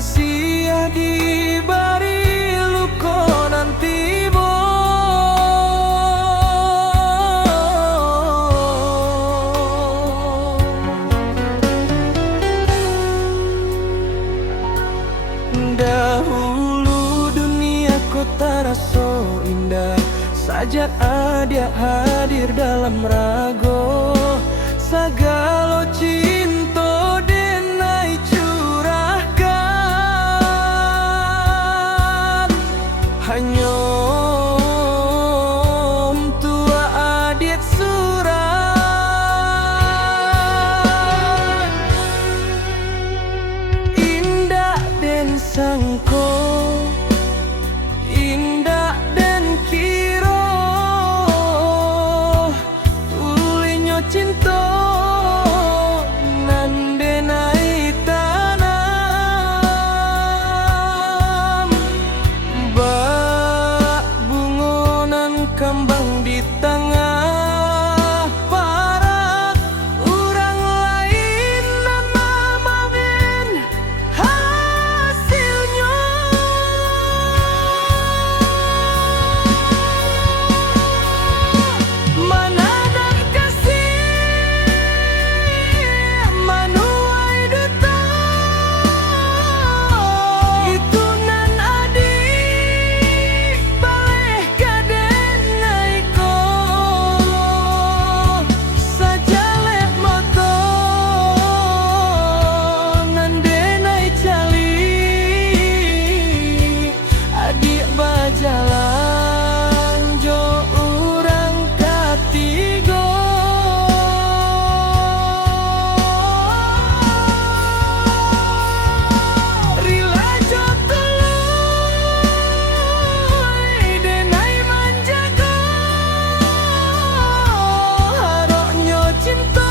Sia di bari luko nanti bo dahulu dunia kota raso indah sajak ada hadir dalam rago sagalo cinta denai curahkan hanya tua adit surat indah dan sangko indah dan kiro ulinyo cinta nandenai tanam bak bungonan kembang di tengah parak orang lain namamin hasilnya mana dan kasih manuai duta itu nan adik baleh kaden naiko sajaleh moto nan denai cali adik bajalan jo urang katigo rila jo tuluy denai manjago haroknyo cinta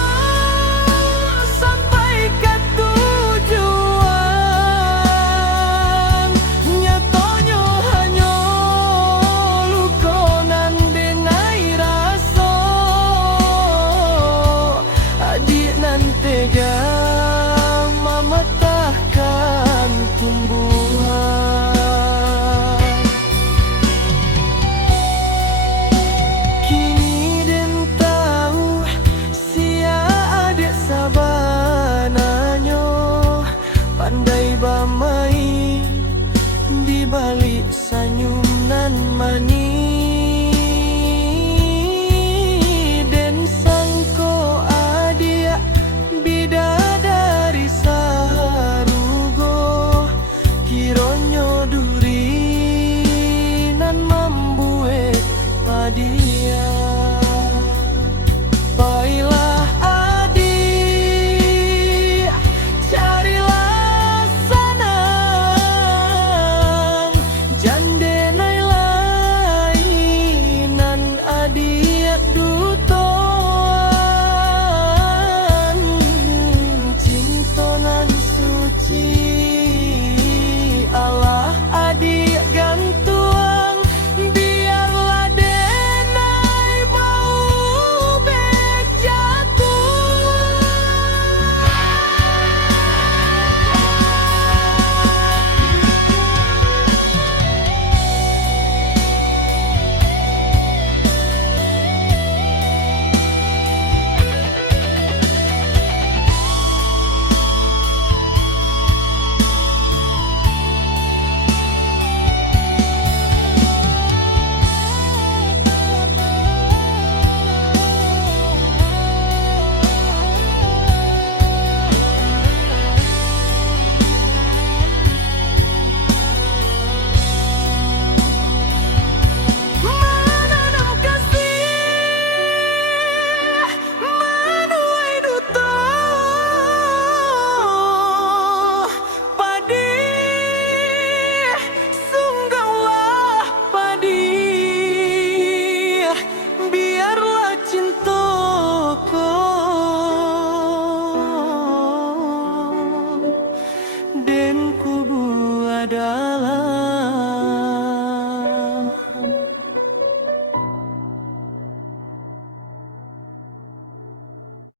sampai ke tujuan nyatonyo hanya lukonan denai raso adik nan tega mematahkan tumbuhan kini den tahu sia adik sabananyo pandai bamain di balik senyum nan manis den sangko adia bidadari sarugo kironyo duri nan membuat padia baiklah adik carilah sanang jandenai lainan adik dutoan cinta nan suci Allah adik gantuang biarlah denai bau bek jatuh menanam kasih menuai duta padi sunggaulah padi biarlah cintaku dan kubu ada